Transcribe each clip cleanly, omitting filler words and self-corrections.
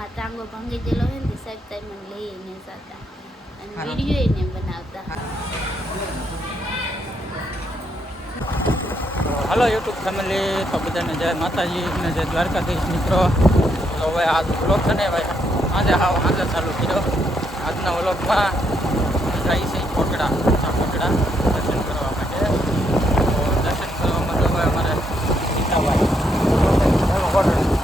માં ટાંગો ભાંગી ગયેલો હોય ને સાહેબ તાઈ મને લઈને જતા અને વિડીયો એને બનાવતા. હાલો યુટ્યુબ ફેમિલી, તો બધાને જય માતાજી ને જય દ્વારકાધીશ મિત્રો. તો હવે આ વ્લોગ છે ને ભાઈ આજે ચાલુ કર્યો. આજના વ્લોગમાં જાય છે કોટડા દર્શન કરવા માટે. તો દર્શન કરવામાં તો હવે અમારે સીતાભાઈ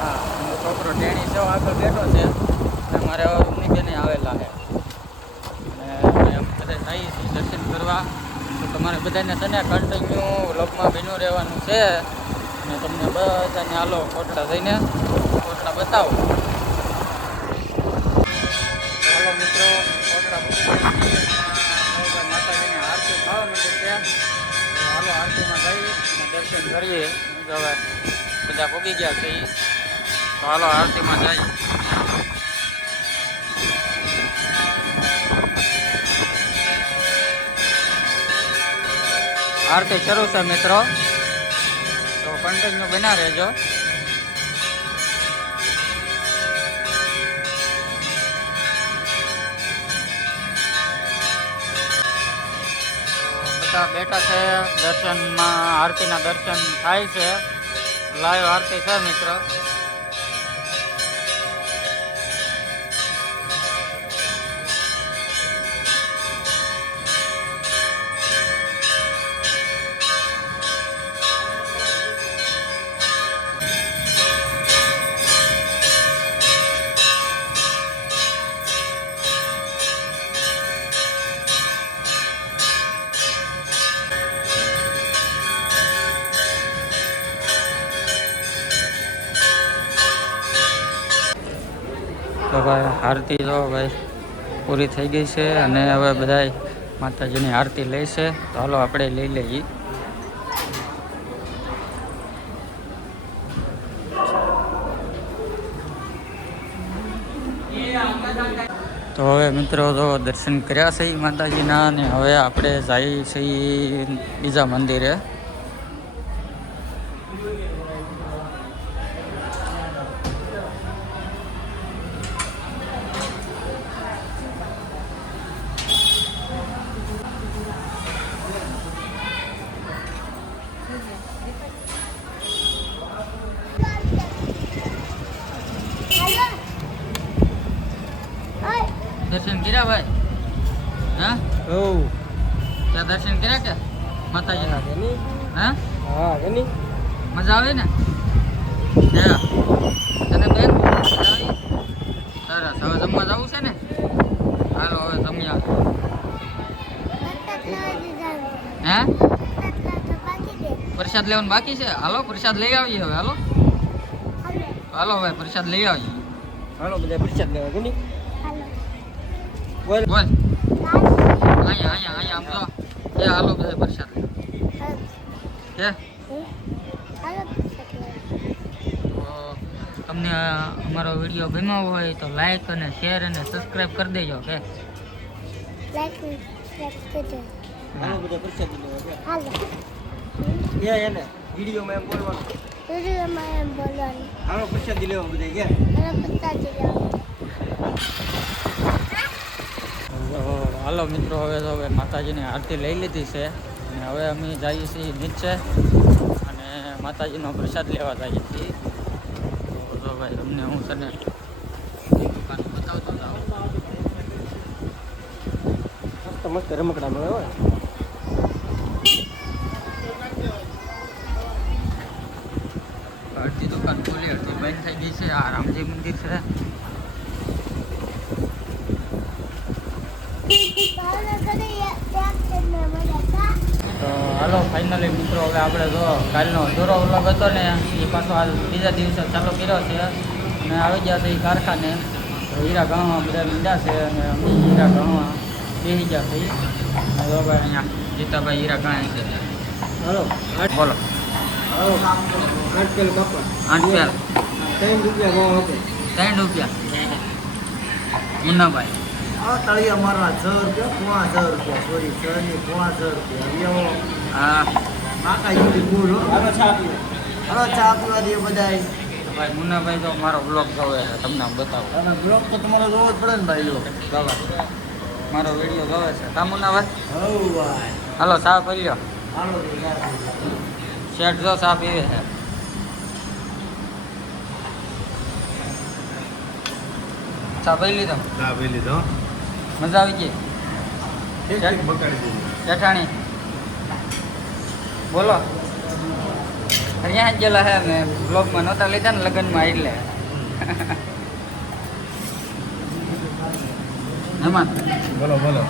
હા છોકરો ટેણી સેવા આગળ બેઠો છે અને મારે હવે રૂમની બેને આવેલા છે અને અમે બધા જઈએ છીએ દર્શન કરવા. તો તમારે બધાને છે ને કન્ટિન્યુ વ્લોગમાં બન્યું રહેવાનું છે અને તમને બધાને હાલો કોટડા જઈને કોટડા બતાવો. હાલો મિત્રો, કોટડા માતાજીની આરતી થવા માંડે છે. તો હાલો આરતીમાં જઈ અને દર્શન કરીએ. હવે બધા ભોગી ગયા છે. તો હાલો આરતીમાં જઈએ. આરતી શરૂ છે મિત્રો, તો કન્ટિન્યુ બના રહેજો. બધા બેઠા છે દર્શનમાં, આરતીના દર્શન થાય છે. લાઈવ આરતી છે મિત્રો. તો ભાઈ આરતી તો ભાઈ પૂરી થઈ ગઈ છે અને હવે બધા માતાજીની આરતી લેશે. તો હાલો આપણે લઈ લઈએ. તો હવે મિત્રો તો દર્શન કર્યા છે માતાજીના અને હવે આપણે જઈએ છીએ બીજા મંદિરે. દર્શન કર્યા ભાઈ? હા ત્યાં દર્શન કર્યા કે માતાજીના? હા હા, મજા આવે ને? તને બેન મજા આવી? સરસ. હવે જમવા જવું છે ને? હાલો હવે જમ્યા. હે પ્રસાદ લેવાનું બાકી છે? હાલો પ્રસાદ લઈ આવીએ હવે. હાલો હાલો હવે પ્રસાદ લઈ આવીએ. હાલો બધા પ્રસાદ લેવા કે નહીં? બોલ અહીંયા આમ તો એ હાલો બધા પ્રસાદ લે. કે તમને અમારો વિડીયો ગમ્યો હોય તો લાઈક અને શેર અને સબસ્ક્રાઇબ કરી દેજો. કે હાલો બધા પ્રસાદ લેવા. કે હાલો એને વિડીયોમાં એમ બોલવાનું. હાલો પ્રસાદ લેવા બધા. કે હાલો મિત્રો, હવે તો હવે માતાજીની આરતી લઈ લીધી છે અને હવે અમે જઈએ છીએ નીચે અને માતાજીનો પ્રસાદ લેવા જઈએ છીએ. તો ભાઈ તમને હું છે ને દુકાન બતાવતો જાઉં. મસ્ત રમકડા મળે હોય. અડધી દુકાન ખોલી, અડધી બંધ થઈ ગઈ છે. આ રામજી મંદિર છે. તો હાલો ફાઇનલી મિત્રો, હવે આપણે જો કાલનો દોરો વ્લોગ હતો ને એ પાછો આ બીજા દિવસે ચાલુ કર્યો છે અને આવી ગયા છે એ કારખાને. તો હીરા ગામમાં બધા મીંડા છે અને અમે હીરા ગામમાં બેસી ગયા છે. તો ભાઈ અહીંયા જીતાભાઈ હીરા ગાય છે. હાલો બોલો. 8 પેલ કપા 8 પેલ 3 રૂપિયા ભાવ હતો. 3 રૂપિયા મુન્નાભાઈ. તળિયા મારવા 6 રૂપિયા 5 રૂપિયા. સોરી 6 ની 5 રૂપિયા. હા માકા યુટી બોલો. હાલો ચા પીવા દે બધાય. ભાઈ મુન્નાભાઈ તો મારો બ્લોગ જોવે છે, તમને આમ બતાવો. અને બ્લોગ તો તમારો જોવો જ પડે ને ભાઈ લો. જોવે મારો વિડીયો જોવે છે. તા મુન્નાભાઈ હઉ ભાઈ. હાલો ચા પી લ્યો. હાલો તો યાર. શેઠ જો ચા પીવે છે. ચા પી લીધો? ચા પી લીધો. મજા આવી ગઈ? એક બકાડી દીધી. જેઠાણી બોલો. અહીંયા જ ગયેલા હે મેં બ્લોગમાં નહોતા લીધા ને લગ્નમાં એટલે. હેમંત બોલો બોલો.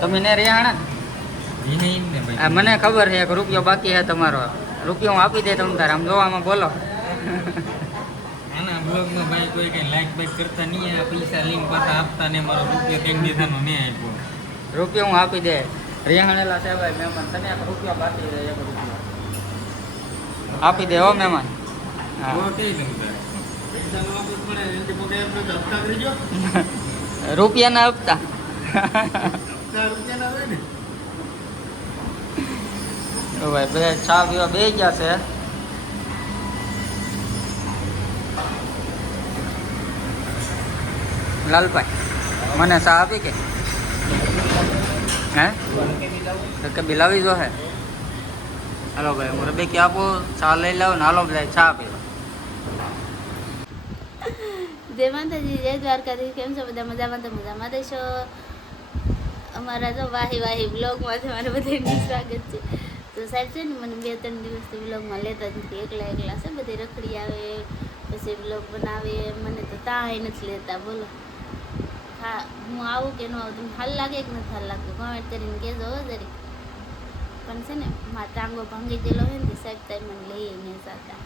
તમે ને રહ્યા ને મને ખબર છે એક રૂપિયો બાકી છે તમારો. રૂપિયો હું આપી દે તમે તારે આમ જોવામાં બોલો. આના બ્લોગમાં ભાઈ કોઈ કઈ લાઈક બાઈક કરતા નહીં, આ પૈસા લઈને પાછા આપતા ને મારો રૂપિયો કેમ દેતાનો નહીં આપ્યો. રૂપિયો હું આપી દે. રેહાણેલા છે ભાઈ મહેમાન, તને એક રૂપિયો બાકી દે. એક રૂપિયો આપી દે હો મહેમાન. હા તો કઈ તમે તારે પૈસા નો આપવું પડે એનાથી પગે એમ તો હપ્તા કરી જો. રૂપિયાના હપ્તા. હપ્તા રૂપિયાના હોય ને. તો ભાઈ બે ચા પીવા બે ગયા છે. લાલભાઈ મને ચા આપી કે હે કે બિલાવી જો હે. હાલો ભાઈ હું બે કે આપો ચા લઈ લાવો ને હાલો બધા ચા પીવા. જય માતાજી, જય દ્વારકાધીશ. કેમ છો બધા? મજામાં તો મજામાં દેશો. અમારા તો વાહી વાહી બ્લોગમાં તમારે બધાનું સ્વાગત છે. તો સાહેબ છે ને મને 2-3 દિવસથી બ્લોગમાં લેતા જ નથી. એકલા છે બધી રખડી આવે પછી બ્લોગ બનાવે. મને તો તાય નથી લેતા. બોલો હા હું આવું કે ન આવું, તમને હાલ લાગે કે નથી હાલ લાગતું કોમેન્ટ કરીને કહેજો જરીક. પણ છે ને મારા ટાંગો ભાંગી ગયેલો હોય ને સાહેબ તાઈ મને લઈને જતા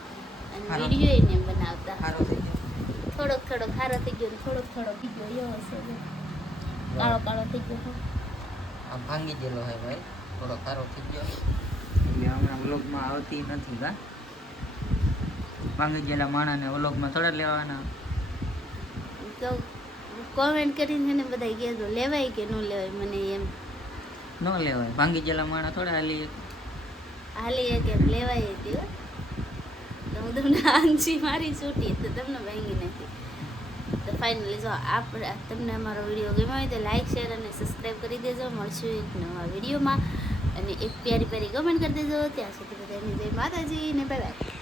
અને વિડીયો એને બનાવતા. સારો થઈ ગયો. થોડોક ખારો થઈ ગયો ને થોડોક થઈ ગયો. એવો હશે કાળો થઈ ગયો. આ ભાંગી ગયેલો હે ભાઈ, થોડો સારો થઈ ગયો એટલે હમણાં વ્લોગમાં આવતી નથી. કા ભાંગી ગયેલા માણાને વ્લોગમાં થોડા લેવાના. તો કોમેન્ટ કરીને એને બધા કહેજો લેવાય કે ન લેવાય. મને એમ ન લેવાય, ભાંગી ગયેલા માણા થોડા હાલી. હાલી કે લેવાય હતી હો. તો હું તમને આંચી મારી છૂટી તો તમને ભાંગી નથી. તો ફાઇનલી જો આપણે તમને અમારો વિડીયો ગમ્યો હોય તો લાઈક શેર અને સબસ્ક્રાઈબ કરી દેજો. મળશું એક નવા વિડીયોમાં અને એક પ્યારી કમેન્ટ કરી દેજો. ત્યાં સુધી બધાને જય માતાજી ને બાય બાય.